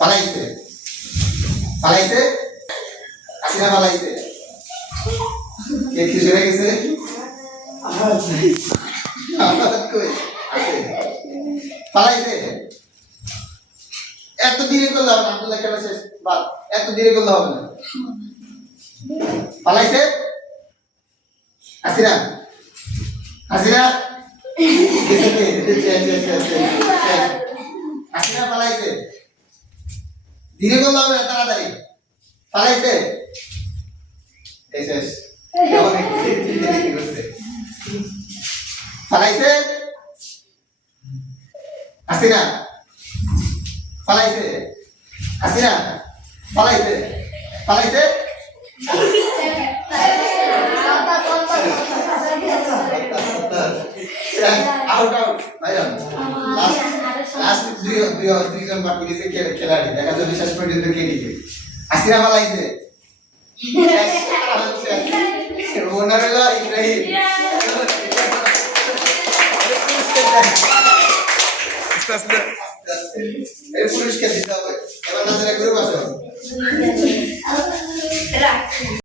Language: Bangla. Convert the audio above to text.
পালাইছে পালাইছে আসিনা পালাইছে কে কি জেনে গেছে আপাতত কই আছে পালাইছে এত দেরি করলে হবে না আব্দুল্লাহ খেলা শেষ বাদ এত দেরি করলে হবে না পালাইছে আসিনা আসিনা আসিনা পালাইছে ধীরে করলে হবে না তাড়াতাড়ি পালাইছে এই শেষ পালাইছে আসিনা পালাইছে আসিনা পালাইছে পালাইছে আউট আউট ভাইরা লাস্ট দুইজন বাকি দিয়েছে খেলাড়ি দেখা যাবে শেষ পর্যন্ত কে নিবে আসিনা পালাইছে ওনার হলো ইব্রাহিম এই পুরস্কার দিতে হবে এবার নাজারা গ্রুপ আসো